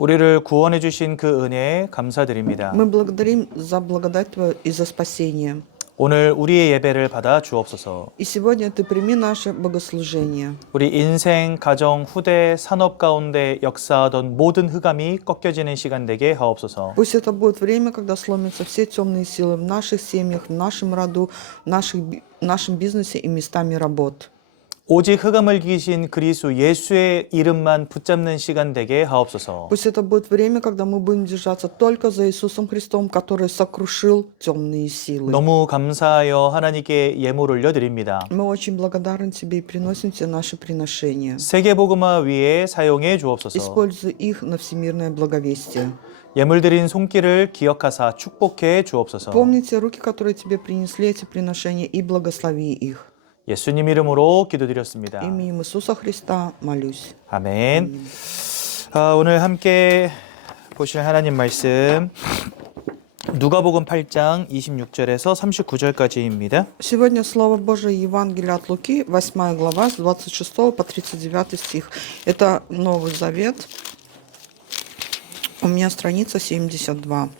우리를 구원해 주신 그 은혜에 감사드립니다. Мы благодарим за благодать Твою и за спасение. 오늘 우리의 예배를 받아 주옵소서. И сегодня Ты прими наше богослужение. 우리 인생, 가정, 후대, 산업 가운데 역사하던 모든 흑암이 꺾여지는 시간 되게 하옵소서. Пусть это будет время, когда сломятся все темные силы в наших семьях, в нашем роду, в нашем бизнесе и местами работ. 오직 흑암을 이기신 그리스도 예수의 이름만 붙잡는 시간 되게 하옵소서. Пусть это будет время, когда мы будем держаться только за Иисусом Христом, который сокрушил темные силы. 너무 감사하여 하나님께 예물을 올려드립니다. Мы очень благодарны Тебе и приносим Тебе наши приношения. 세계복음화 위에 사용해 주옵소서. Используй их на всемирное благовестие. 예물 드린 손길을 기억하사 축복해 주옵소서. Помните руки, которые Тебе принесли эти приношения, и благослови их. 예수님 이름으로 기도드렸습니다. Именем Иисуса Христа молюсь. 아멘. 오늘 함께 보실 하나님 말씀 누가복음 8장 26절에서 39절까지입니다. Сегодня Слово Божие Евангелие от Луки, 8 глава, с 26 по 39 стих. Это Новый Завет. У меня страница 72.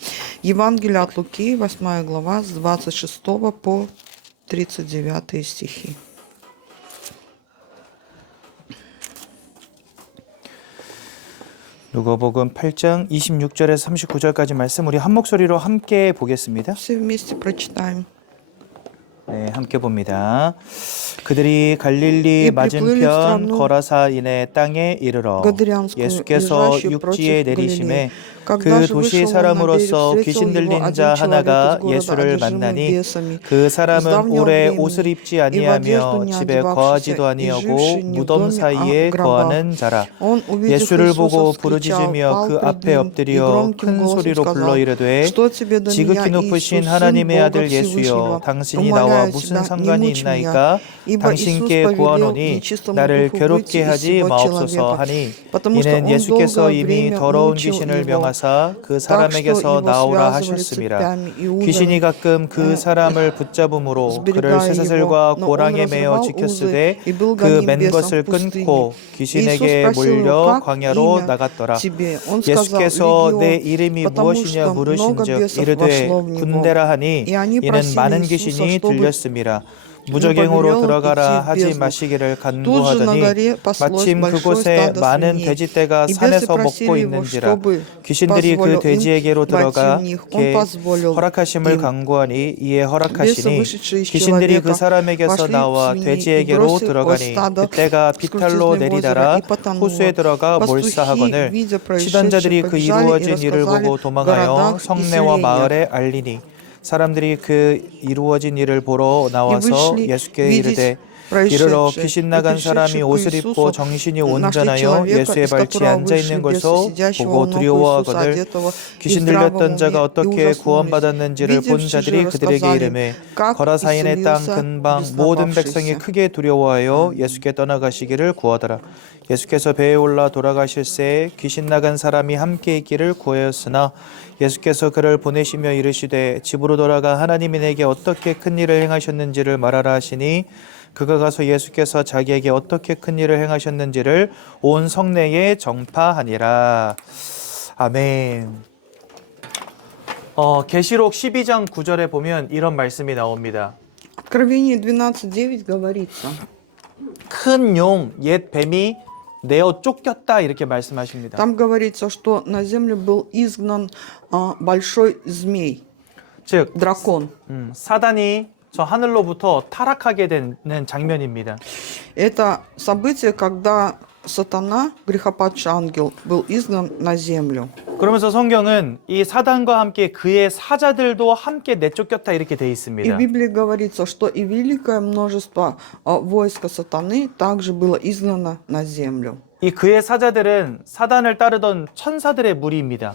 Евангелие от Луки, 8 глава, с 26 по 39 стихи. 누가복음 8장 26절에서 39절까지 말씀 우리 한 목소리로 함께 보겠습니다. Все вместе прочитаем. 네, 함께 봅니다. 그들이 갈릴리 맞은편 거라사인의 땅에 이르러 예수께서 육지에 내리심에 그 도시 사람으로서 귀신 들린 자 하나가 예수를 만나니 그 사람은 오래 옷을 입지 아니하며 집에 거하지도 아니하고 무덤 사이에 거하는 자라. 예수를 보고 부르짖으며 그 앞에 엎드려 큰 소리로 불러 이르되 지극히 높으신 하나님의 아들 예수여 당신이 나와 무슨 상관이 있나이까 당신께 구하노니 나를 괴롭게 하지 마옵소서 하니 이는 예수께서 이미 더러운 귀신을 명하사 그 사람에게서 나오라 하셨음이라. 귀신이 가끔 그 사람을 붙잡음으로 그를 쇠사슬과 고랑에 매어 지켰으되 그 맨 것을 끊고 귀신에게 몰려 광야로 나갔더라. 예수께서 내 이름이 무엇이냐 물으신즉 이르되 군대라 하니 이는 많은 귀신이 들렸음이라. 무적행으로 들어가라 하지 마시기를 간구하더니 마침 그곳에 많은 돼지떼가 산에서 먹고 있는지라. 귀신들이 그 돼지에게로 들어가 허락하심을 간구하니 이에 허락하시니 귀신들이 그 사람에게서 나와 돼지에게로 들어가니 그때가 비탈로 내리다라 호수에 들어가 몰사하거늘 치던 자들이 그 이루어진 일을 보고 도망하여 성내와 마을에 알리니 사람들이 그 이루어진 일을 보러 나와서 예수께 이르되 이르러 귀신 나간 사람이 옷을 입고 정신이 온전하여 예수의 발치에 앉아 있는 것을 보고 두려워하거늘 귀신 들렸던 자가 어떻게 구원받았는지를 본 자들이 그들에게 이르매 거라사인의 땅 근방 모든 백성이 크게 두려워하여 예수께 떠나가시기를 구하더라. 예수께서 배에 올라 돌아가실새 귀신 나간 사람이 함께 있기를 구하였으나 예수께서 그를 보내시며 이르시되 집으로 돌아가 하나님이 내게 어떻게 큰 일을 행하셨는지를 말하라 하시니 그가 가서 예수께서 자기에게 어떻게 큰 일을 행하셨는지를 온 성내에 전파하니라. 아멘. 계시록 12장 9절에 보면 이런 말씀이 나옵니다. Откровение 12:9 говорится. 큰 용, 옛 뱀이 내어 쫓겼다 이렇게 말씀하십니다. Там говорится, что на землю был изгнан большой змей, 즉 дракон. 사단이 저 하늘로부터 타락하게 되는 장면입니다. Это событие, когда сатана, грехопадший ангел, был изгнан на землю. 그러면서 성경은 이 사단과 함께 그의 사자들도 함께 내쫓겼다 이렇게 돼 И 있습니다. в Библии говорится, что и великое множество войска сатаны также было изгнано на землю. 이 그의 사자들은 사단을 따르던 천사들의 무리입니다.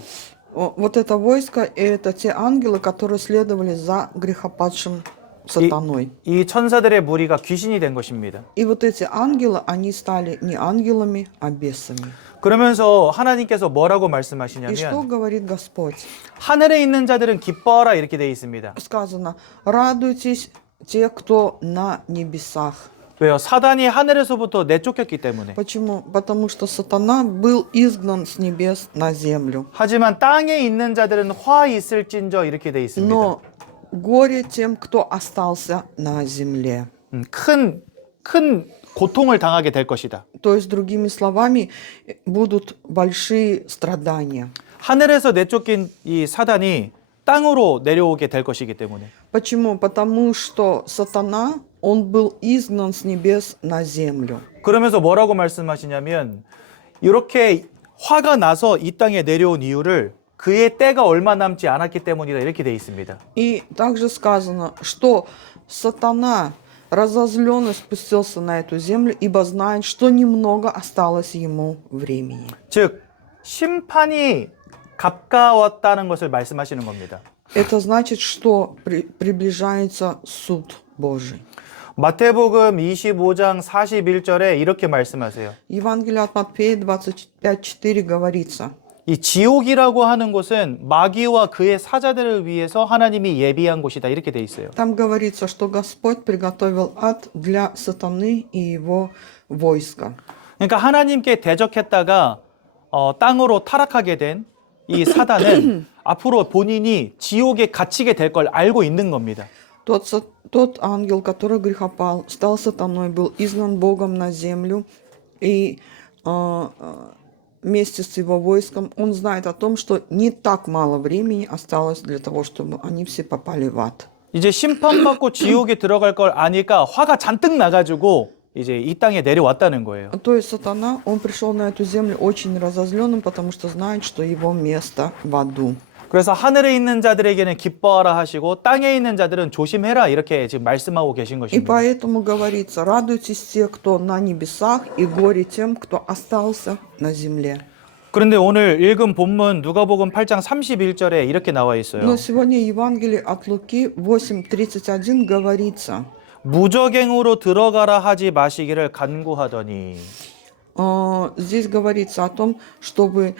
Вот это войско, и это те ангелы, которые следовали за грехопадшим сатаной. 이 천사들의 무리가 귀신이 된 것입니다. И вот эти ангелы, они стали не ангелами, а бесами. 그러면서 하나님께서 뭐라고 И что 말씀하시냐면 говорит Господь? 하늘에 있는 자들은 기뻐하라 이렇게 돼 있습니다. Сказано, радуйтесь те, кто на небесах. 왜요? 사단이 하늘에서부터 내쫓겼기 때문에. Почему? Потому что сатана был изгнан с небес на землю. 하지만 땅에 있는 자들은 화 있을진저 이렇게 돼 있습니다. Но горе тем, кто остался на земле. 큰 고통을 당하게 될 것이다. То есть, другими словами, будут большие страдания. 하늘에서 내쫓긴 이 사단이 땅으로 내려오게 될 것이기 때문에. Почему? Потому что сатана, он был изгнан с небес на землю. 그러면서 뭐라고 말씀하시냐면 이렇게 화가 나서 이 땅에 내려온 이유를 그의 때가 얼마 남지 않았기 때문이다 이렇게 돼 있습니다. И также сказано, что сатана разозлен и спустился на эту землю, ибо знает, что немного осталось ему времени. 즉 심판이 가까웠다는 것을 말씀하시는 겁니다. Это значит, что приближается суд Божий. 마태복음 25장 41절에 이렇게 말씀하세요. Евангелие от Матфея 25:4 говорится. 이 지옥이라고 하는 곳은 마귀와 그의 사자들을 위해서 하나님이 예비한 곳이다 이렇게 돼 있어요. Там говорится, что Господь приготовил ад для сатаны и его войска. 그러니까 하나님께 대적했다가 땅으로 타락하게 된 이 사단은 앞으로 본인이 지옥에 갇히게 될 걸 알고 있는 겁니다. Тот ангел, который грехопал, стал сатаной, был изгнан Богом на землю, и вместе с его войском он знает о том, что не так мало времени осталось для того, чтобы они все попали в ад. 이제 심판받고 지옥에 들어갈 걸 아니까 화가 잔뜩 나가지고 이제 이 땅에 내려왔다는 거예요. То есть сатана, он пришел на эту землю очень разозленным, потому что знает, что его место в аду. 그래서 하늘에 있는 자들에게는 기뻐하라 하시고 땅에 있는 자들은 조심해라 이렇게 지금 말씀하고 계신 И 것입니다. поэтому говорится, радуйтесь те, кто на небесах, и горе тем, кто остался на земле. 그런데 오늘 읽은 본문 누가복음 8장 31절에 이렇게 나와 있어요. Но сегодня Евангелие от Луки 8:31 говорится, 무저갱으로 들어가라 하지 마시기를 간구하더니. здесь говорится о том, чтобы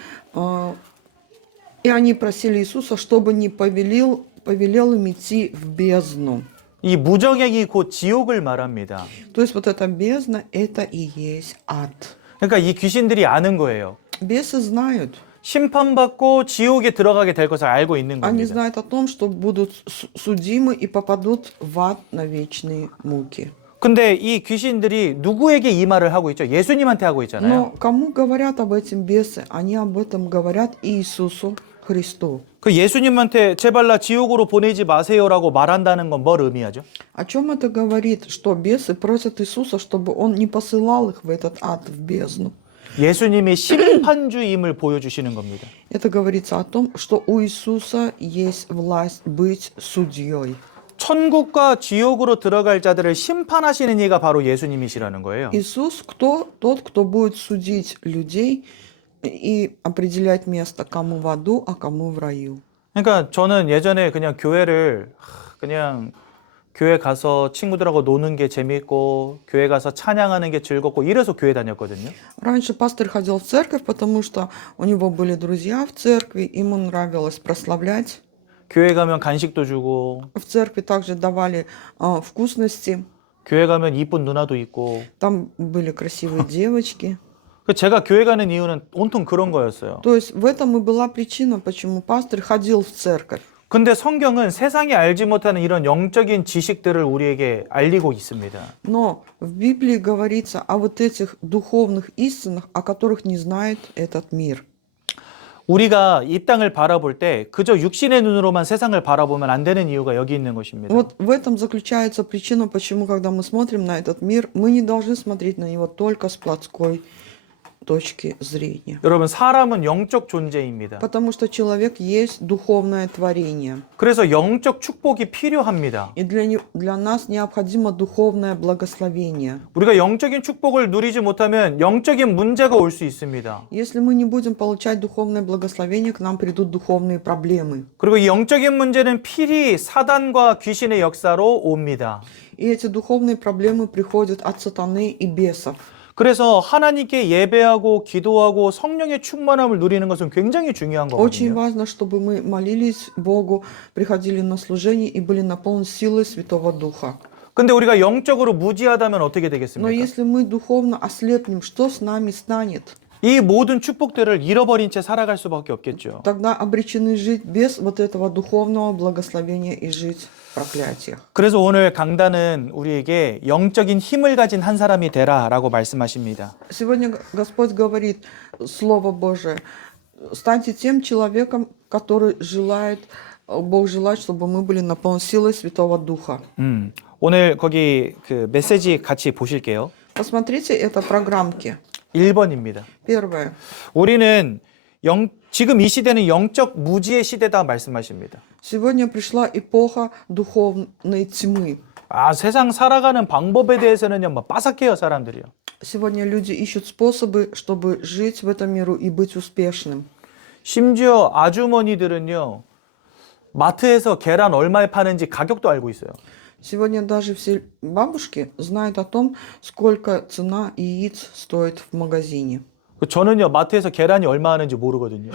и они просили Иисуса, чтобы не повелел им идти в бездну. 이 무저갱이 곧 지옥을 말합니다. То есть вот эта бездна, это и есть ад. 그러니까 이 귀신들이 아는 거예요. Бесы знают. 심판받고 지옥에 들어가게 될 것을 알고 있는 Они 겁니다. знают о том, что будут судимы и попадут в ад на вечные муки. 근데 이 귀신들이 누구에게 이 말을 하고 있죠? 예수님한테 하고 있잖아요. Но кому говорят об этом бесы? Они об этом говорят Иисусу Христу. 그 예수님한테 제발 나 지옥으로 보내지 마세요라고 말한다는 건 뭘 의미하죠? О чем это говорит? Что бесы просят Иисуса, чтобы Он не посылал их в этот ад, в бездну. 예수님이 심판주임을 보여주시는 겁니다. Это говорится о том, что у Иисуса есть власть быть судьей. 천국과 지옥으로 들어갈 자들을 심판하시는 이가 바로 예수님이시라는 거예요. Иисус тот, кто будет судить людей и определять место, кому в аду, а кому в раю. 그러니까 저는 예전에 그냥 그냥 교회 가서 친구들하고 노는 게 재밌고 교회 가서 찬양하는 게 즐겁고 이래서 교회 다녔거든요. Раньше пастор ходил в церковь, потому что у него были друзья в церкви, ему нравилось прославлять. 교회 가면 간식도 주고 В церкви также давали вкусности. 교회 가면 이쁜 누나도 있고. Там были красивые девочки. 제가 교회 가는 이유는 온통 그런 거였어요. То есть в этом и была причина, почему пастор ходил в церковь. 근데 성경은 세상이 알지 못하는 이런 영적인 지식들을 우리에게 알리고 있습니다. Но в Библии говорится о вот этих духовных истинах, о которых не знает этот мир. 우리가 이 땅을 바라볼 때 그저 육신의 눈으로만 세상을 바라보면 안 되는 이유가 여기 있는 것입니다. Вот в этом заключается причина, почему, когда мы смотрим на этот мир, мы не должны смотреть на него только с плотской точки зрения. 여러분, 사람은 영적 존재입니다. Потому что человек есть духовное творение. 그래서 영적 축복이 필요합니다. И для нас необходимо духовное благословение. 우리가 영적인 축복을 누리지 못하면 영적인 문제가 올 수 있습니다. Если мы не будем получать духовное благословение, к нам придут духовные проблемы. 그리고 이 영적인 문제는 필히 사단과 귀신의 역사로 옵니다. И эти духовные проблемы приходят от сатаны и бесов. 그래서 하나님께 예배하고 기도하고 성령의 충만함을 누리는 것은 굉장히 중요한 Очень 거거든요. важно, чтобы мы молились Богу, приходили на служение и были наполнены силой Святого Духа. 근데 우리가 영적으로 무지하다면 어떻게 Но 되겠습니까? если мы духовно ослепнем, что с нами станет? 이 모든 축복들을 잃어버린 채 살아갈 수밖에 없겠죠. Тогда обречены жить без вот этого духовного благословения и жить в проклятиях. 그래서 오늘 강단은 우리에게 영적인 힘을 가진 한 사람이 되라라고 말씀하십니다. Сегодня Господь говорит, Слово Божие, станьте тем человеком, который желает, Бог желает, чтобы мы были наполнены силой Святого Духа. 오늘 거기 그 메시지 같이 보실게요. Посмотрите это программки. 1번입니다. Первое. 우리는 지금 이 시대는 영적 무지의 시대다 말씀하십니다. Сегодня пришла эпоха духовной тьмы. 아, 세상 살아가는 방법에 대해서는요, 뭐 빠삭해요, 사람들이요. Сегодня люди ищут способы, чтобы жить в этом миру и быть успешным. 심지어 아주머니들은요, 마트에서 계란 얼마에 파는지 가격도 알고 있어요. Сегодня даже все бабушки знают о том, сколько цена яиц стоит в магазине. 저는요, 마트에서 계란이 얼마 하는지 모르거든요.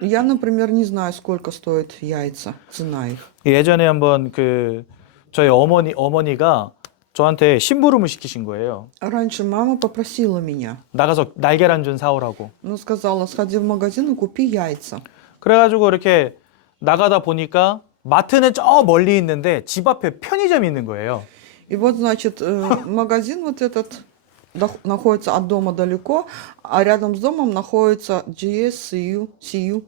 Я, например, не знаю, сколько стоят яйца, цена их. 예전에 한번 저희 어머니가 저한테 심부름을 시키신 거예요. Раньше мама попросила меня, 나가서 날계란 좀 사오라고. но сказала, сходи в магазин и купи яйца. 그래가지고 이렇게 나가다 보니까 마트는 저 멀리 있는데 집 앞에 편의점이 있는 거예요. И вот, значит, магазин вот этот находится от дома далеко, а рядом с домом находится GS, CU.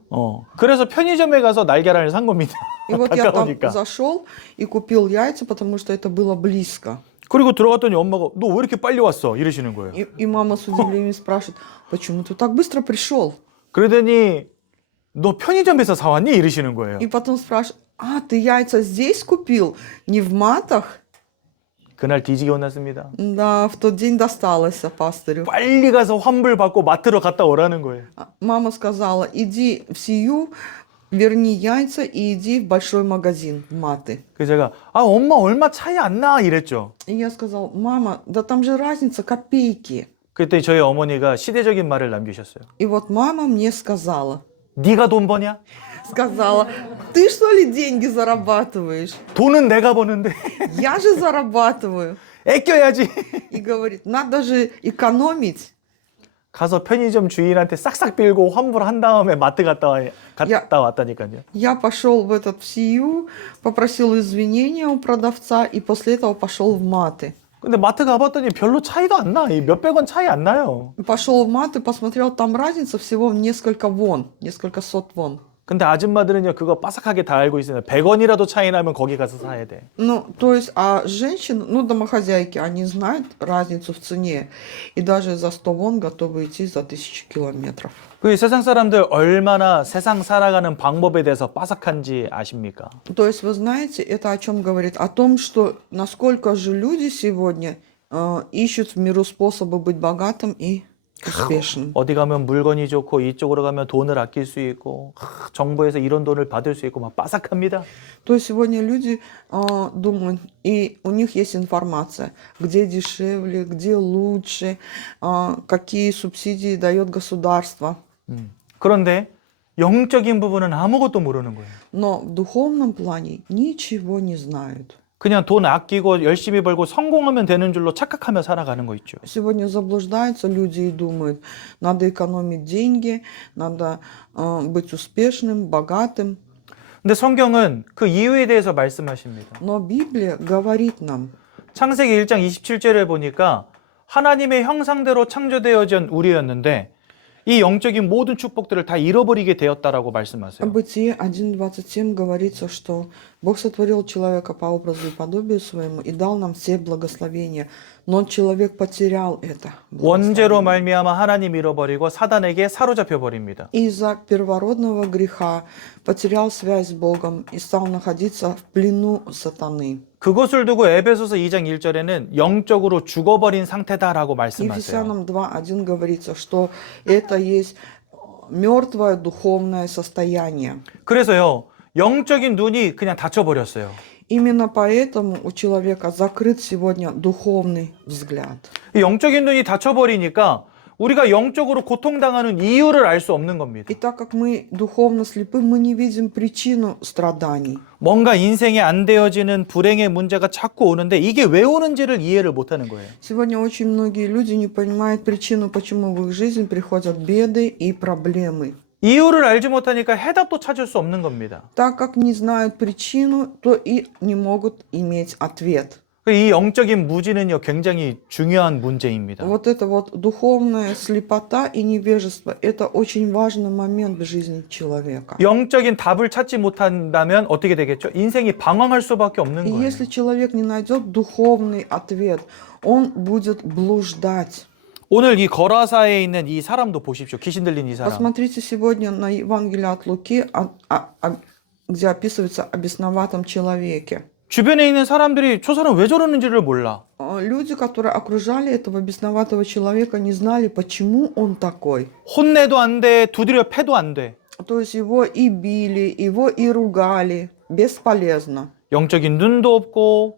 그래서 편의점에 가서 날계란을 산 겁니다. И вот я там 가까우니까. зашел и купил яйца, потому что это было близко. 그리고 들어갔더니 엄마가 너 왜 이렇게 빨리 왔어? 이러시는 거예요. И мама с удивлением спрашивает, почему ты так быстро пришел? 그러더니 너 편의점에서 사왔니? 이러시는 거예요. И потом спрашивает, ты яйца здесь купил, не в матах? 그날 뒤지게 혼났습니다. Да, в тот день досталось пастырю. 빨리 가서 환불 받고 마트로 갔다 오라는 거예요. Мама сказала, иди в Сию, верни яйца и иди в большой магазин, в маты. 그래서 제가 엄마 얼마 차이 안 나 이랬죠. И я сказал, мама, да там же разница копейки. 그때 저희 어머니가 시대적인 말을 남기셨어요. И вот мама мне сказала, 네가 돈 버냐? сказала, ты что ли деньги зарабатываешь? 돈은 내가 버는데 Я же зарабатываю. 아껴야지. И говорит, надо же экономить. 가서 편의점 주인한테 싹싹 빌고 환불한 다음에 마트 갔다 왔다니까요. Я пошел в этот в Сию, попросил извинения у продавца и после этого пошел в маты. 근데 마트 가봤더니 별로 차이도 안 나. 몇백 원 차이 안 나요. Пошел в маты, посмотрел, там разница всего в несколько вон, несколько сот вон. 근데 아줌마들은요 그거 빠삭하게 다 알고 있어요. 100원이라도 차이 на면 거기 가서 사야 돼. Ну, то есть, а женщины, ну, домохозяйки, они знают разницу в цене. И даже за 100 вон готовы идти за 1000 километров. 그 세상 사람들 얼마나 세상 살아가는 방법에 대해서 빠삭한지 아십니까? То есть, вы знаете, это о чем говорит? О том, что насколько же люди сегодня ищут в миру способы быть богатым и успешным. 어디 가면 물건이 좋고 이쪽으로 가면 돈을 아낄 수 있고 정부에서 이런 돈을 받을 수 있고 막 빠삭합니다. То есть сегодня люди думают, и у них есть информация, где дешевле, где лучше, какие субсидии дает государство. 그런데 영적인 부분은 아무것도 모르는 거예요. Но в духовном плане ничего не знают. 그냥 돈 아끼고 열심히 벌고 성공하면 되는 줄로 착각하며 살아가는 거 있죠. Сегодня заблуждаются люди и думают, надо экономить деньги, надо быть успешным, богатым. 근데 성경은 그 이유에 대해서 말씀하십니다. Но Библия говорит нам, 창세기 1장 27절에 보니까 하나님의 형상대로 창조되어진 우리였는데 이 영적인 모든 축복들을 다 잃어버리게 되었다라고 в 말씀하세요. Бытие 1:27 говорится, что Бог сотворил человека по образу и подобию своему и дал нам все благословения, но человек потерял это. 원죄로 말미암아 하나님 잃어버리고 사단에게 사로잡혀 버립니다. Из-за первородного греха потерял связь с Богом и стал находиться в плену сатаны. 그것을 두고 에베소서 2장 1절에는 영적으로 죽어버린 상태다라고 말씀하세요. Ефесянам 2:1 говорится, что это есть мертвое духовное состояние. 그래서요. 영적인 눈이 그냥 닫혀버렸어요. Именно поэтому у человека закрыт сегодня духовный взгляд. 영적인 눈이 닫혀버리니까 우리가 영적으로 고통당하는 이유를 알 수 없는 겁니다. И так как мы духовно слепы, мы не видим причину страданий. 뭔가 인생에 안 되어지는 불행의 문제가 자꾸 오는데 이게 왜 오는지를 이해를 못하는 거예요. Сегодня очень многие люди не понимают причину, почему в их жизнь приходят беды и проблемы. 이유를 알지 못하니까 해답도 찾을 수 없는 겁니다. Так как не знают причину, то и не могут иметь ответ. 이 영적인 무지는요, 굉장히 중요한 문제입니다. Вот это вот духовная слепота и невежество – это очень важный момент в жизни человека. 영적인 답을 찾지 못한다면 어떻게 되겠죠? 인생이 방황할 수밖에 없는 И 거예요. если человек не найдет духовный ответ, он будет блуждать. 오늘 이 거라사에 있는 이 사람도 보십시오. 귀신 들린 이 사람. Посмотрите сегодня на Евангелие от Луки, где описывается о бесноватом человеке. 주변에 있는 사람들이 저 사람 왜 저러는지를 몰라. Люди, которые окружали этого бесноватого человека, не знали, почему он такой. 혼내도 안 돼, 두드려 패도 안 돼. То есть его и били, его и ругали. Бесполезно. 영적인 눈도 없고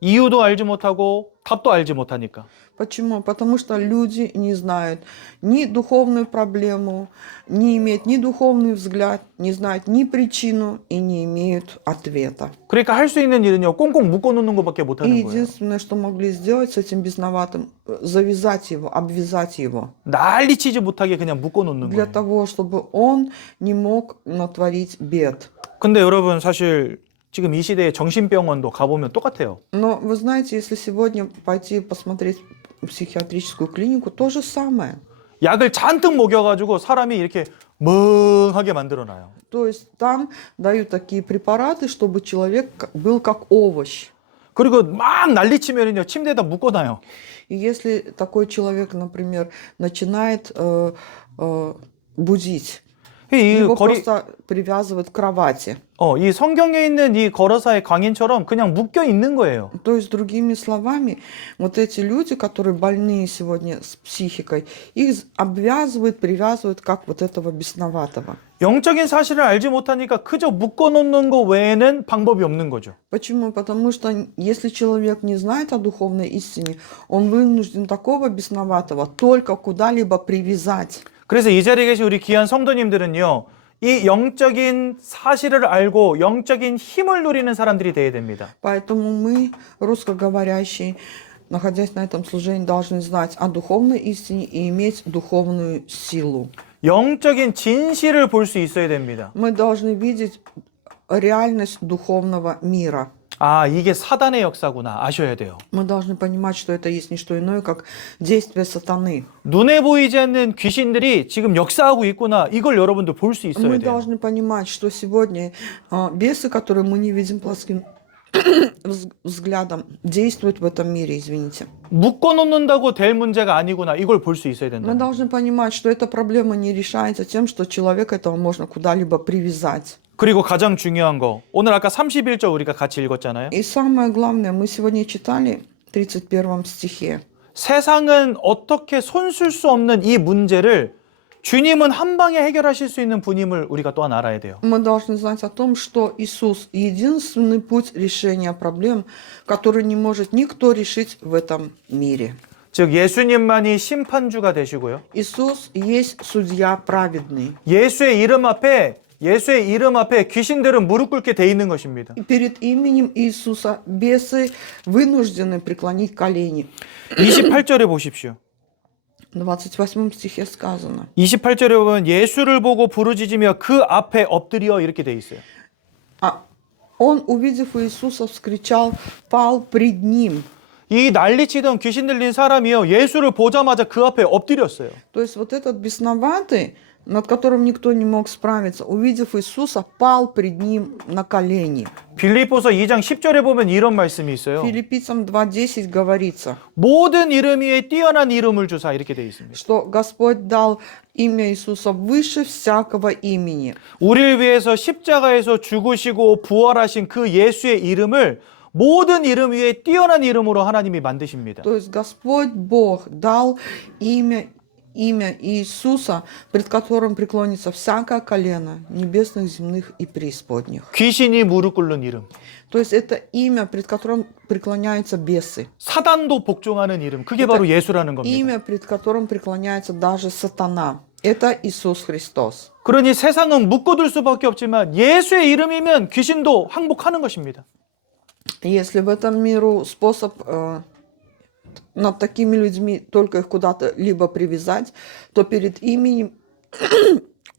이유도 알지 못하고 답도 알지 못하니까. Почему? Потому что люди не знают ни духовную проблему, не имеют ни духовный взгляд, не знают ни причину и не имеют ответа. 그러니까 할 수 있는 일은요, 꽁꽁 묶어놓는 것밖에 И 못하는 거예요. единственное, что могли сделать с этим бесноватым, завязать его, обвязать его. 난리치지 못하게 그냥 묶어놓는 Для 거예요. того, чтобы он не мог натворить бед. 근데 여러분 사실 지금 이 시대에 정신병원도 가보면 똑같아요. Но вы знаете, если сегодня пойти посмотреть психиатрическую клинику, то же самое. 약을 잔뜩 먹여가지고 사람이 이렇게 멍하게 만들어놔요. То есть там дают такие препараты, чтобы человек был как овощ. 그리고 막 난리치면요 침대에다 묶어놔요. И если такой человек, например, начинает будить, 이 его 거리 просто привязывают к кровати. 이 성경에 있는 이 거라사의 광인처럼 그냥 묶여 있는 거예요. То есть, другими словами, вот эти люди, которые больные сегодня с психикой, их обвязывают, привязывают, как вот этого бесноватого. 영적인 사실을 알지 못하니까 그저 묶어놓는 거 외에는 방법이 없는 거죠. Почему? Потому что если человек не знает о духовной истине, он вынужден такого бесноватого только куда-либо привязать. 그래서 이 자리에 계신 우리 귀한 성도님들은요, 이 영적인 사실을 알고 영적인 힘을 누리는 사람들이 되어야 됩니다. Поэтому мы, русскоговорящие, находясь на этом служении, должны знать о духовной истине и иметь духовную силу. 영적인 진실을 볼 수 있어야 됩니다. Мы должны видеть реальность духовного мира. 아, 이게 사단의 역사구나 아셔야 돼요. Мы должны понимать, что это есть не что иное, как действие сатаны. 눈에 보이지 않는 귀신들이 지금 역사하고 있구나. 이걸 여러분들 볼 수 있어야 Мы 돼요. должны понимать, что сегодня бесы, которые мы не видим плоским взглядом, действуют в этом мире, извините. 묶어놓는다고 될 문제가 아니구나. 이걸 볼 수 있어야 Мы 된다. должны понимать, что эта проблема не решается тем, что человека этого можно куда-либо привязать. 그리고 가장 중요한 거. 오늘 아까 31절 우리가 같이 읽었잖아요. И самое главное, мы сегодня читали в 31 стихе. 세상은 어떻게 손쓸 수 없는 이 문제를 주님은 한 방에 해결하실 수 있는 분임을 우리가 또한 알아야 돼요. Мы должны знать о том, что Иисус – единственный путь решения проблем, который не может никто решить в этом мире. 즉 예수님만이 심판주가 되시고요. Иисус есть судья праведный. 예수의 이름 앞에 귀신들은 무릎 꿇게 돼 있는 것입니다. И перед именем Иисуса бесы вынуждены преклонить колени. 28절에 보십시오. В 28 стихе сказано. 28절에 보면 예수를 보고 부르짖으며 그 앞에 엎드려 이렇게 돼 있어요. Он, увидев Иисуса, вскричал, пал пред ним. 이 난리치던 귀신 들린 사람이요. 예수를 보자마자 그 앞에 엎드렸어요. То есть вот этот бесноватый, над которым никто не мог справиться, увидев Иисуса, пал пред ним на колени. 빌립보서 2장 10절에 보면 이런 말씀이 있어요. Филиппийцам 2:10 говорится, 모든 이름 위에 뛰어난 이름을 주사 이렇게 돼 있습니다. что Господь дал имя Иисуса выше всякого имени. 우리를 위해서 십자가에서 죽으시고 부활하신 그 예수의 이름을 모든 이름 위에 뛰어난 이름으로 하나님이 만드십니다. То есть Господь Бог дал имя имя Иисуса, пред которым преклонится всякое колено небесных, земных и преисподних. 귀신이 무릎 꿇는 이름. То есть это имя, пред которым преклоняются бесы. 사단도 복종하는 이름. 그게 바로 예수라는 겁니다. Имя, пред которым преклоняется даже сатана. Это Иисус Христос. 그러니 세상은 묶어둘 수밖에 없지만 예수의 이름이면 귀신도 항복하는 것입니다. Если в этом миру способ над такими людьми только их куда-то либо привязать, то перед именем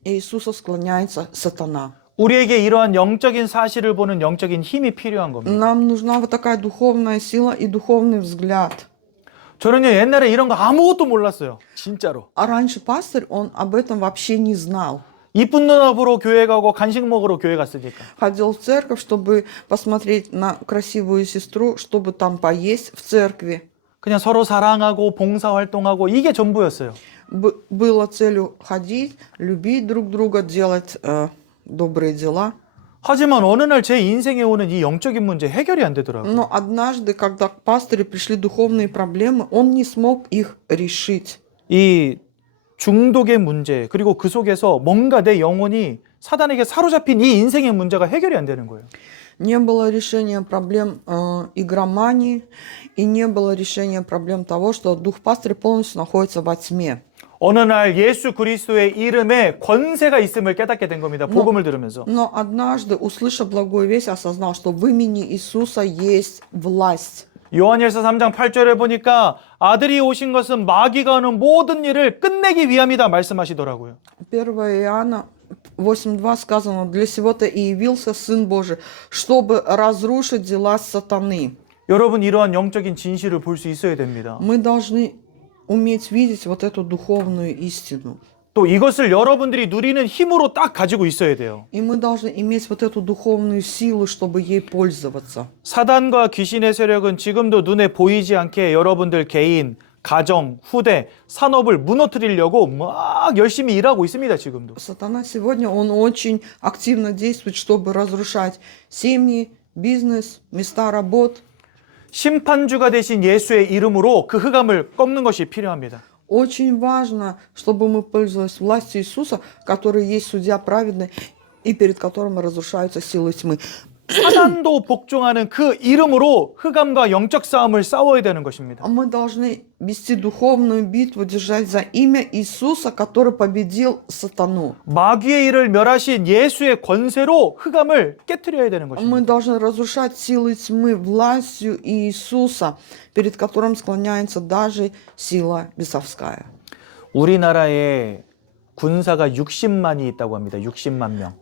Иисуса склоняется сатана. 우리에게 이러한 영적인 사실을 보는 영적인 힘이 필요한 겁니다. Нам нужна вот такая духовная сила и духовный взгляд. 저는요 옛날에 이런 거 아무것도 몰랐어요. 진짜로. А раньше пастырь, он об этом вообще не знал. 이쁜 누나 보러 교회 가고 간식 먹으러 교회 갔으니까. Ходил в церковь, чтобы посмотреть на красивую сестру, чтобы там поесть в церкви. 그냥 서로 사랑하고 봉사활동하고 이게 전부였어요. Было целью ходить, любить друг друга, делать добрые дела. 하지만 어느 날 제 인생에 오는 이 영적인 문제 해결이 안 되더라고요. Но однажды, когда к пастырю пришли духовные проблемы, он не смог их решить. 이 중독의 문제 그리고 그 속에서 뭔가 내 영혼이 사단에게 사로잡힌 이 인생의 문제가 해결이 안 되는 거예요. Не было решения проблем игромании, и не было решения проблем того, что дух пастыря полностью находится во тьме. 어느 날 예수 그리스도의 이름에 권세가 있음을 깨닫게 된 겁니다. 복음을 들으면서. Но однажды, услышав благую весть, осознал, что в имени Иисуса есть власть. 요한일서 3장 8절에 보니까 아들이 오신 것은 마귀가 하는 모든 일을 끝내기 위함이다 말씀하시더라고요. 1 Иоанна 8:2 сказано: «Для сего-то и явился Сын Божий, чтобы разрушить дела сатаны». 여러분 이러한 영적인 진실을 볼 수 있어야 됩니다. Мы должны уметь видеть вот эту духовную истину. 또 이것을 여러분들이 누리는 힘으로 딱 가지고 있어야 돼요. И мы должны иметь вот эту духовную силу, чтобы ей пользоваться. 사단과 귀신의 세력은 지금도 눈에 보이지 않게 여러분들 개인, 가정, 후대, 산업을 무너뜨리려고 막 열심히 일하고 있습니다. 지금도. Сатана сегодня, он очень активно действует, чтобы разрушать семьи, бизнес, места работ. 심판주가 되신 예수의 이름으로 그 흑암을 꺾는 것이 필요합니다. Очень важно, чтобы мы пользовались властью Иисуса, который есть судья праведный, и перед которым разрушаются силы тьмы. 사단도 복종하는 그 이름으로 흑암과 영적 싸움을 싸워야 되는 것입니다. Мы должны вести духовную битву, держать за имя Иисуса, который победил сатану. 마귀의 일을 멸하신 예수의 권세로 흑암을 깨트려야 되는 Мы 것입니다. должны разрушать силы тьмы властью Иисуса, перед которым склоняется даже сила бесовская. 우리나라에 군사가 60만이 있다고 합니다. 60만 명.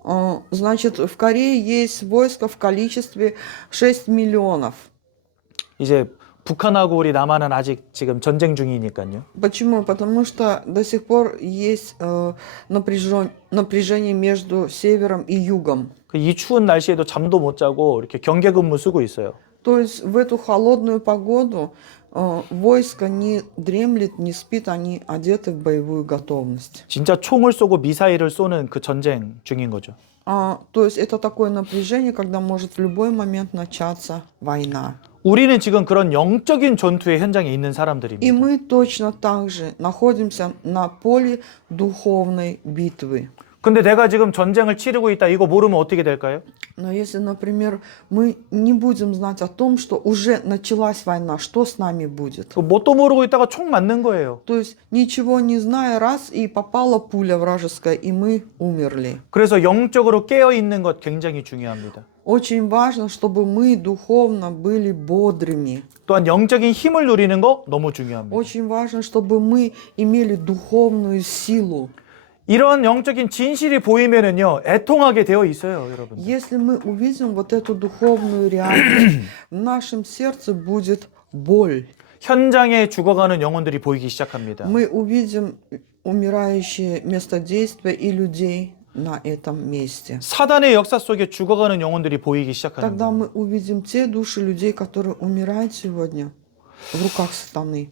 Значит, в Корее есть войско в количестве 6 миллионов. 이제 북한하고 우리 남한은 아직 지금 전쟁 중이니까요. Почему? Потому что до сих пор есть напряжение между севером и югом. 이 추운 날씨에도 잠도 못 자고 이렇게 경계 근무 쓰고 있어요. То есть в эту холодную погоду войско не дремлет, не спит, они одеты в боевую готовность. 진짜 총을 쏘고 미사일을 쏘는 그 전쟁 중인 거죠. То есть это такое напряжение, когда может в любой момент начаться война. 우리는 지금 그런 영적인 전투의 현장에 있는 И 사람들입니다. мы точно так же находимся на поле духовной битвы. 근데 내가 지금 전쟁을 치르고 있다 이거 모르면 어떻게 될까요? Но если, например, мы не будем знать о том, что уже началась война, что с нами будет? 뭣도 모르고 있다가 총 맞는 거예요. То есть ничего не зная, раз и попала пуля вражеская, и мы умерли. 그래서 영적으로 깨어 있는 것 굉장히 중요합니다. Очень важно, чтобы мы духовно были бодрыми. 또한 영적인 힘을 누리는 거 너무 중요합니다. Очень важно, чтобы мы имели духовную силу. 이런 영적인 진실이 보이면은요 애통하게 되어 있어요, 여러분. Если мы увидим вот эту духовную реальность, в нашем сердце будет боль. 현장에 죽어가는 영혼들이 보이기 시작합니다. Мы увидим умирающее место действия и людей на этом месте. 사단의 역사 속에 죽어가는 영혼들이 보이기 시작하는 Тогда 거예요. мы увидим те души людей, которые умирают сегодня в руках сатаны.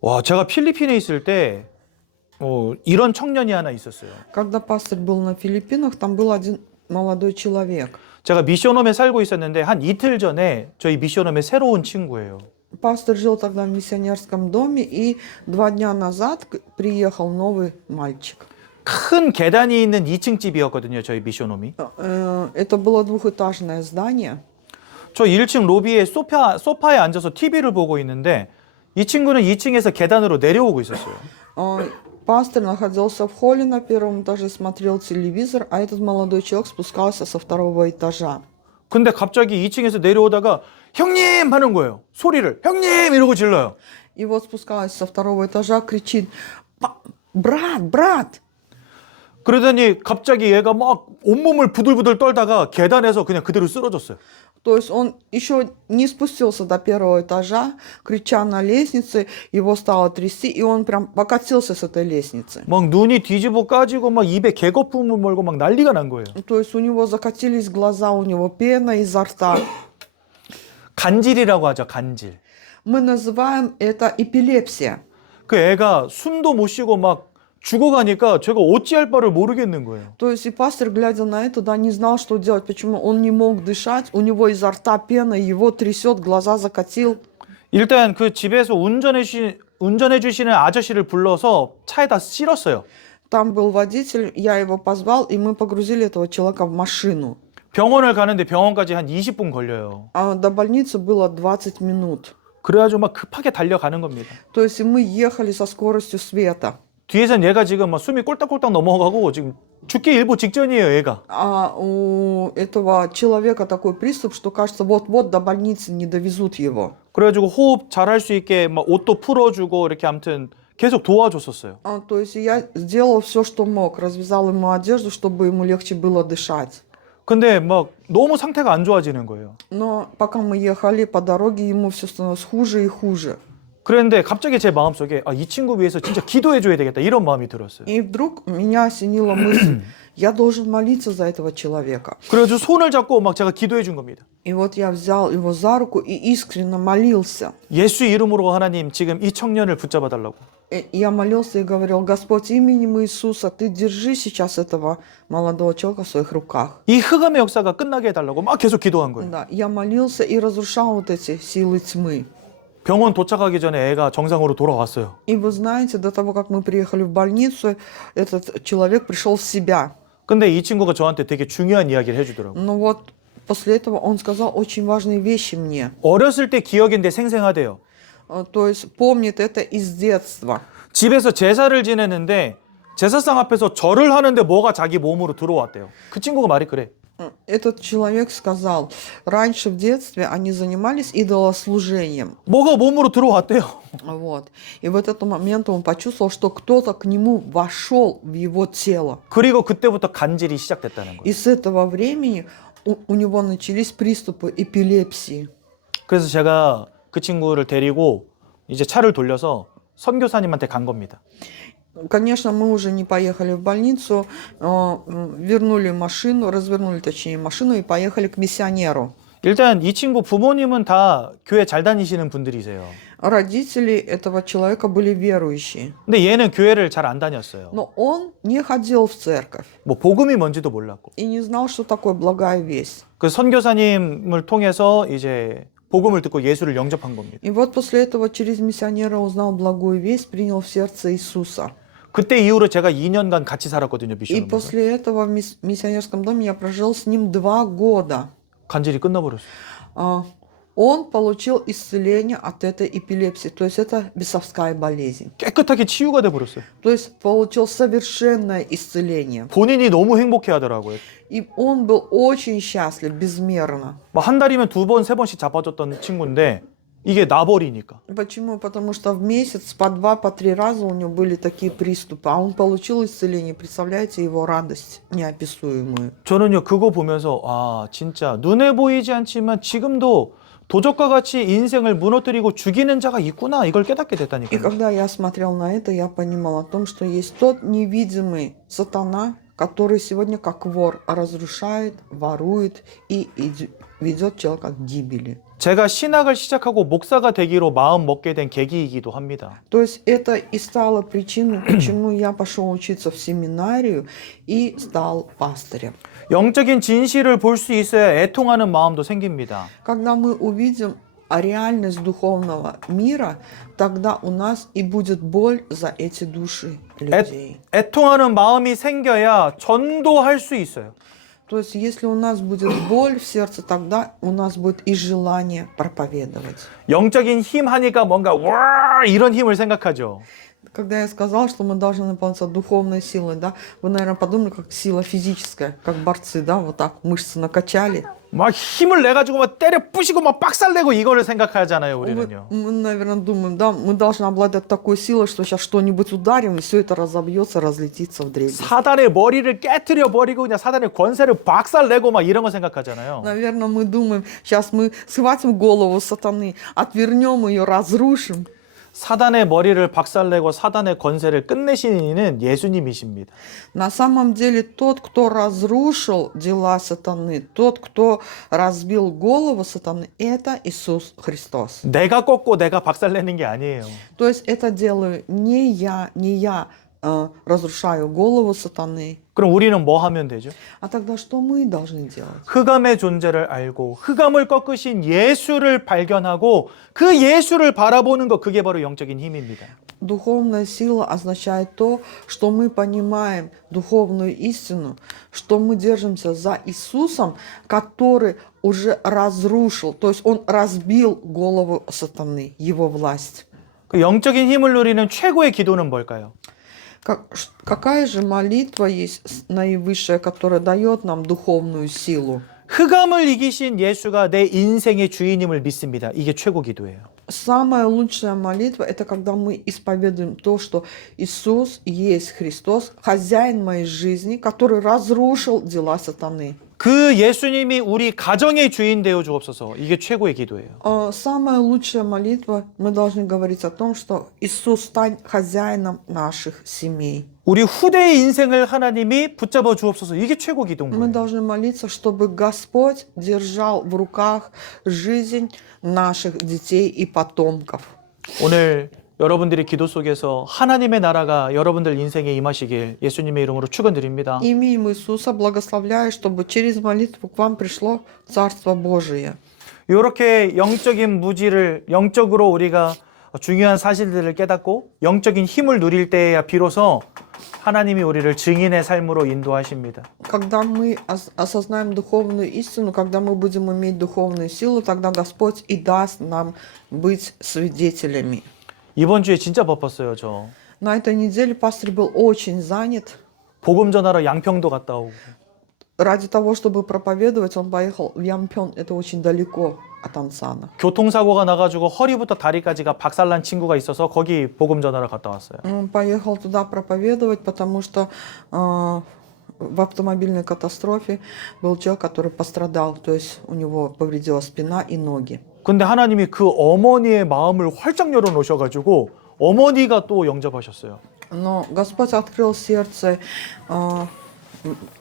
와, 제가 필리핀에 있을 때 이런 청년이 하나 있었어요. Когда пастырь был на Филиппинах, там был один молодой человек. 제가 미션홈에 살고 있었는데 한 이틀 전에 저희 미션홈에 새로 온 친구예요. Пастор жил тогда в миссионерском доме, и 2 дня назад приехал новый мальчик. 큰 계단이 있는 2층 집이었거든요, 저희 미션홈이. Это было двухэтажное здание. 저 1층 로비에 소파에 앉아서 TV를 보고 있는데 이 친구는 2층에서 계단으로 내려오고 있었어요. Пастор находился в холле на первом этаже, смотрел телевизор, а этот молодой человек спускался со 2-го этажа. 근데 갑자기 2층에서 내려오다가 형님 하는 거예요. 소리를 형님 이러고 질러요. И вот спускаясь со 2-го этажа, кричит: брат, брат! 그러더니 갑자기 얘가 막 온몸을 부들부들 떨다가 계단에서 그냥 그대로 쓰러졌어요. То есть он еще не спустился до 1-го этажа, крича на лестнице, его стало трясти, и он прям покатился с этой лестницы. 막 눈이 뒤집어 까지고 막 입에 개거품을 몰고 막 난리가 난 거예요. То есть у него закатились глаза, у него пена изо рта. 간질이라고 하죠, 간질. Мы называем это эпилепсия. 그 애가 숨도 못 쉬고 막 죽어가니까 제가 어찌할 바를 모르겠는 거예요. То есть и пастор, глядя на это, да, не знал, что делать. Почему? Он не мог дышать, у него изо рта пена, его трясет, глаза закатил. 일단 그 집에서 운전해 주시는 아저씨를 불러서 차에다 실었어요. Там был водитель, я его позвал, и мы погрузили этого человека в машину. 병원을 가는데 병원까지 한 20분 걸려요. А до больницы было 20 минут. 그래가지고 막 급하게 달려가는 겁니다. То есть мы ехали со скоростью света. 뒤에선 얘가 지금 막 숨이 꼴딱꼴딱 넘어가고 지금 죽기 일보 직전이에요, 얘가. А у этого человека такой приступ, что кажется, вот-вот до больницы не довезут его. 그래가지고 호흡 잘할 수 있게 막 옷도 풀어주고 이렇게 아무튼 계속 도와줬었어요. То есть я сделал все, что мог. Развязал ему одежду, чтобы ему легче было дышать. 근데 막 너무 상태가 안 좋아지는 거예요. Но пока мы ехали по дороге, ему все становилось хуже и хуже. 그런데 갑자기 제 마음속에 이 친구 위해서 진짜 기도해줘야 되겠다 이런 마음이 들었어요. И вдруг меня осенила мысль, я должен молиться за этого человека. 그래가지고 손을 잡고 막 제가 기도해 준 겁니다. И вот я взял его за руку и искренне молился. 예수 이름으로 하나님 지금 이 청년을 붙잡아 달라고. Я молился и говорил: Господь, именем Иисуса, Ты держи сейчас этого молодого человека в своих руках. 이 흑암의 역사가 끝나게 해달라고 막 계속 기도한 거예요. Да, я молился и разрушал вот эти силы тьмы. 병원 도착하기 전에 애가 정상으로 돌아왔어요. И вы знаете, до того, как мы приехали в больницу, этот человек пришел в себя. 근데 이 친구가 저한테 되게 중요한 이야기를 해주더라고요. Но вот после этого он сказал очень важные вещи мне. 어렸을 때 기억인데 생생하대요. То есть помнит это из детства. 집에서 제사를 지내는데 제사상 앞에서 절을 하는데 뭐가 자기 몸으로 들어왔대요. 그 친구가 말이 그래. Этот человек сказал, раньше в детстве они занимались идолослужением. 뭐가 몸으로 들어왔대요. Вот. И в этот момент он почувствовал, что кто-то к нему вошел в его тело. 그리고 그때부터 간질이 시작됐다는 거예요. И с этого времени у него начались приступы эпилепсии. 그래서 제가 그 친구를 데리고 이제 차를 돌려서 선교사님한테 간 겁니다. Конечно, мы уже не поехали в больницу, вернули машину, развернули, точнее, машину и поехали к миссионеру. 일단 이 친구 부모님은 다 교회 잘 다니시는 분들이세요. Родители этого человека были верующие. 근데 얘는 교회를 잘 안 다녔어요. Но он не ходил в церковь 뭐 복음이 뭔지도 몰랐고. и не знал, что такое благая весть. 그 선교사님을 통해서 이제 복음을 듣고 예수를 영접한 겁니다. И вот после этого через миссионера узнал благую весть, принял в сердце Иисуса. 그때 이후로 제가 2년간 같이 살았거든요, И 미션홈에서. после этого в миссионерском доме я прожил с ним 2 года. 간질이 끝나버렸어요. Он получил исцеление от этой эпилепсии, то есть это бесовская болезнь. 깨끗하게 치유가 돼버렸어요. То есть получил совершенное исцеление. 본인이 너무 행복해하더라고요. И он был очень счастлив, безмерно. 뭐 한 달이면 2번, 3번씩 잡아줬던 친구인데 이게 나버리니까. Почему? Потому что в месяц по 2, по 3 раза у него были такие приступы, а он получил исцеление. Представляете его радость неописуемую. 저는요 그거 보면서 진짜 눈에 보이지 않지만 지금도 도적과 같이 인생을 무너뜨리고 죽이는 자가 있구나 이걸 깨닫게 И 됐다니까요. когда я смотрел на это, я понимал о том, что есть тот невидимый сатана, который сегодня как вор разрушает, ворует и ведет человека к гибели. 제가 신학을 시작하고 목사가 되기로 마음 먹게 된 계기이기도 합니다. То есть это и стало причиной, почему я пошел учиться в семинарию и стал пастырем. 영적인 진실을 볼 수 있어야 애통하는 마음도 생깁니다. Когда мы увидим реальность духовного мира, тогда у нас и будет боль за эти души людей. 애통하는 마음이 생겨야 전도할 수 있어요. То есть, если у нас будет боль в сердце, тогда у нас будет и желание проповедовать. 영적인 힘 하니까 뭔가 와 이런 힘을 생각하죠. Когда я сказал, что мы должны наполняться духовной силой, да, вы, наверное, подумали, как сила физическая, как борцы, да, вот так мышцы накачали. 막 힘을 내 가지고 막 때려 부시고 막 박살내고 이거를 생각하잖아요, Мы, 우리는요. мы, наверное, думаем, да, мы должны обладать такой силой, что сейчас что-нибудь ударим, и все это разобьется, разлетится в дребезги. 사단의 머리를 깨트려 버리고 그냥 사단의 권세를 박살내고 막 이런 거 생각하잖아요. Наверное, мы думаем, сейчас мы схватим голову сатаны, отвернем ее, разрушим. 사단의 머리를 박살내고 사단의 권세를 끝내시는 이는 예수님이십니다. На самом деле, тот, кто разрушил дела сатаны, тот, кто разбил голову сатаны, это Иисус Христос. 내가 꺾고 내가 박살내는 게 아니에요. То есть это делаю не я разрушаю голову сатаны. 그럼 우리는 뭐 하면 되죠? А тогда что мы должны делать? 흑암의 존재를 알고 흑암을 꺾으신 예수를 발견하고 그 예수를 바라보는 것, 그게 바로 영적인 힘입니다. Духовная сила означает то, что мы понимаем духовную истину, что мы держимся за Иисусом, который уже разрушил, то есть Он разбил голову сатаны, его власть. 그 영적인 힘을 누리는 최고의 기도는 뭘까요? Какая же молитва есть наивысшая, которая дает нам духовную силу? 흑암을 이기신 예수가 내 인생의 주인임을 믿습니다. 이게 최고 기도예요. Самая лучшая молитва – это когда мы исповедуем то, что Иисус есть Христос, хозяин моей жизни, который разрушил дела сатаны. 그 예수님이 우리 가정의 주인 되어 주옵소서. 이게 최고의 기도예요. Самая лучшая молитва, мы должны говорить о том, что Иисус стань хозяином наших семей. 우리 후대의 인생을 하나님이 붙잡아 주옵소서. 이게 최고 기도인 Мы 거예요. должны молиться, чтобы Господь держал в руках жизнь наших детей и потомков. 오늘 여러분들의 기도 속에서 하나님의 나라가 여러분들 인생에 임하시길 예수님의 이름으로 축원드립니다. Именем Иисуса благословляю, чтобы через молитву к вам пришло Царство Божие. 이렇게 영적인 무지를 영적으로 우리가 중요한 사실들을 깨닫고 영적인 힘을 누릴 때야 비로소 하나님이 우리를 증인의 삶으로 인도하십니다. Когда мы осознаем духовную истину, когда мы будем иметь духовную силу, тогда Господь и даст нам быть свидетелями. 이번 주에 진짜 바빴어요, 저. На этой неделе пастор был очень занят. 복음 전하러 양평도 갔다 오고. Ради того, чтобы проповедовать, он поехал в Ямпён. Это очень далеко от Ансана. 교통사고가 나가지고 허리부터 다리까지가 박살난 친구가 있어서 거기 복음 전하러 갔다 왔어요. Он поехал туда проповедовать, потому что в автомобильной катастрофе был человек, который пострадал. То есть у него повредила спина и ноги. 근데 하나님이 그 어머니의 마음을 활짝 열어놓으셔가지고 어머니가 또 영접하셨어요. Но Господь открыл сердце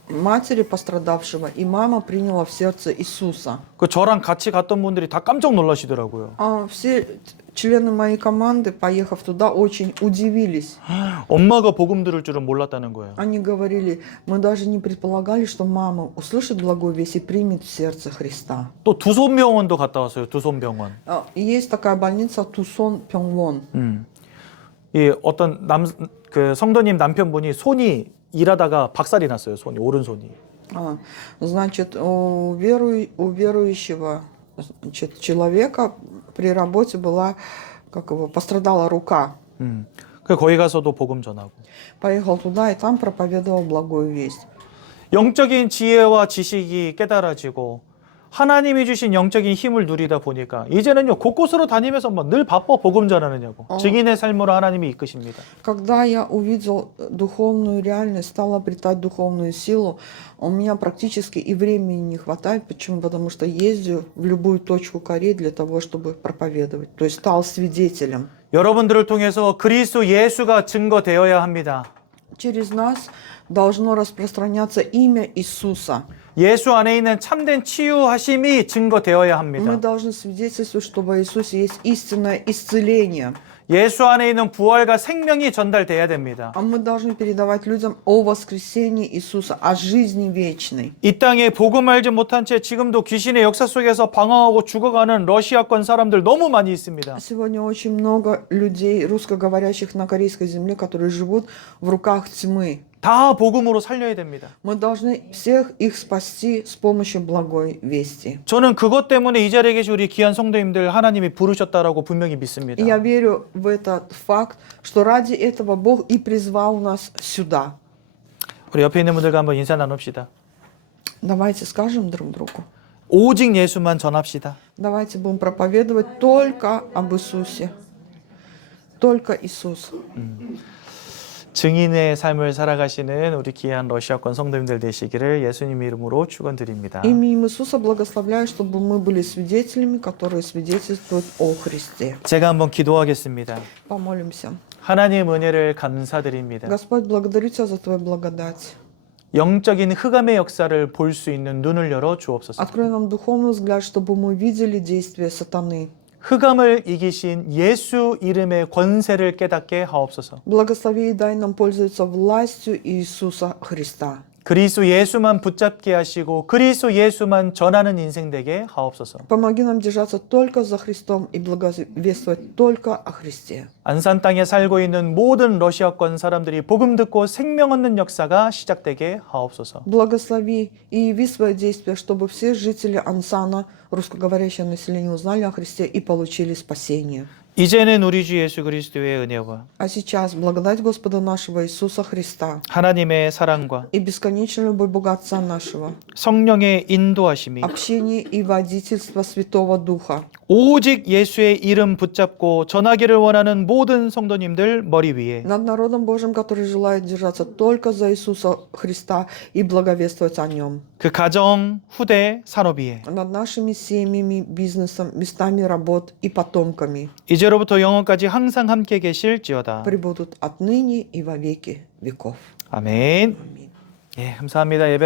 матери пострадавшего, и мама приняла в сердце Иисуса. 그 저랑 같이 갔던 분들이 다 깜짝 놀라시더라고요. Все члены моей команды, поехав туда, очень удивились. 엄마가 복음 들을 줄은 몰랐다는 거예요. Они говорили, мы даже не предполагали, что мама услышит благую весть и примет в сердце Христа. 또 두손병원도 갔다 왔어요. 두손병원. Есть такая больница Тусон Пёнгвон. 이 어떤 그 성도님 남편분이 손이 일하다가 박살이 났어요. 손이 오른손이. Значит, у верующего человека при работе пострадала рука. 그 거기 가서도 복음 전하고. Поехал туда и там проповедовал благую весть. 영적인 지혜와 지식이 깨달아지고 하나님이 주신 영적인 힘을 누리다 보니까 이제는요 곳곳으로 다니면서 막 늘 바빠 복음 전하느냐고 증인의 삶으로 하나님이 이끄십니다. Когда я увидел духовную реальность, стал обретать духовную силу, у меня практически и времени не хватает. Почему? Потому что езжу в любую точку Кореи для того, чтобы проповедовать. То есть стал свидетелем. 여러분들을 통해서 그리스도 예수가 증거되어야 합니다. Через нас должно распространяться имя Иисуса. 예수 안에 있는 참된 치유하심이 증거되어야 Мы 합니다. должны свидетельствовать, что в Иисусе есть истинное исцеление. 예수 안에 있는 부활과 생명이 전달돼야 됩니다. А мы должны передавать людям о воскресении Иисуса, о жизни вечной. 이 땅에 복음 알지 못한 채 지금도 귀신의 역사 속에서 방황하고 죽어가는 러시아권 사람들 너무 많이 있습니다. Сегодня очень много людей, русскоговорящих на корейской земле, которые живут в руках тьмы. 다 복음으로 살려야 됩니다. Мы должны всех их спасти с помощью благой вести. 저는 그것 때문에 이 자리에 계신 우리 귀한 성도님들 하나님이 부르셨다라고 분명히 믿습니다. И я верю в этот факт, что ради этого Бог и призвал нас сюда. 우리 옆에 있는 분들과 한번 인사 나눕시다. Давайте скажем друг другу. 오직 예수만 전합시다. Давайте будем проповедовать только об Иисусе. Только Иисус. 증인의 삶을 살아가시는 우리 귀한 러시아권 성도님들 되시기를 예수님 이름으로 축원드립니다. Именем Иисуса благословляю, чтобы мы были свидетелями, которые свидетельствуют о Христе. 제가 한번 기도하겠습니다. Помолимся. 하나님 은혜를 감사드립니다. Господь, благодарю Тебя за Твою благодать. 영적인 흑암의 역사를 볼 수 있는 눈을 열어 주옵소서. Открой нам духовный взгляд, чтобы мы видели действия сатаны. 흑암을 이기신 예수 이름의 권세를 깨닫게 하옵소서. Благослови и дай нам пользоваться властью Иисуса Христа. 그리스도 예수만 붙잡게 하시고 그리스도 예수만 전하는 인생 되게 하옵소서. Помоги нам держаться только за Христом и благовествовать только о Христе. 안산 땅에 살고 있는 모든 러시아권 사람들이 복음 듣고 생명 얻는 역사가 시작되게 하옵소서. Благослови и яви свое действие, чтобы все жители Ансана, русскоговорящее население, узнали о Христе и получили спасение. 이제는 우리 주 예수 그리스도의 은혜와 А сейчас благодать Господа нашего Иисуса Христа 하나님의 사랑과 и бесконечная любовь Бога Отца нашего, 성령의 인도하심이 общение и водительство Святого Духа, 오직 예수의 이름 붙잡고 전하기를 원하는 모든 성도님들 머리 위에 над народом Божьим, который желает держаться только за Иисуса Христа и благовествовать о Нем, 그 가정, 후대, 산업 위에 над нашими семьями, бизнесом, местами работ и потомками, 이제로부터 영원까지 항상 함께 계실지어다. пребудут отныне и во веки веков. 아멘. Аминь. 예, 감사합니다. 예배